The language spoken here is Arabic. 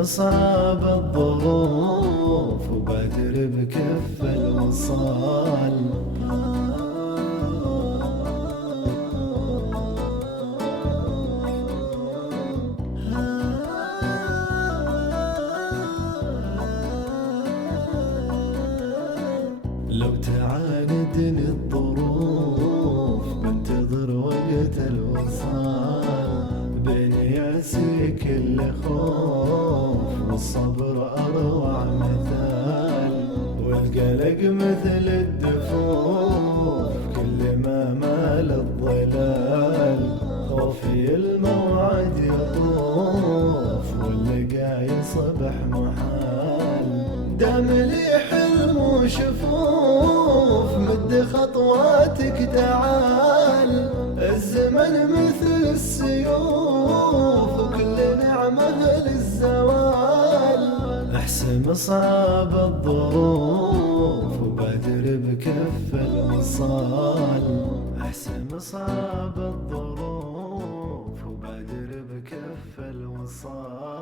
احسم صعب الظروف وبادر بكف الوصال. لو تعاندني الظروف بنتظر وقت الوصال، بين ياسي كل خوف والصبر أروع مثال، والقلق مثل الدفوف كل ما مال الظلال، خوفي الموعد يطوف واللقا يصبح محال. دام لي حلم وشفوف مد خطواتك تعال، الزمن مثل السيوف وكل نعمة للزوال. احسم صعب الظروف وبادر بكف الوصال، احسم صعب الظروف وبادر بكف الوصال.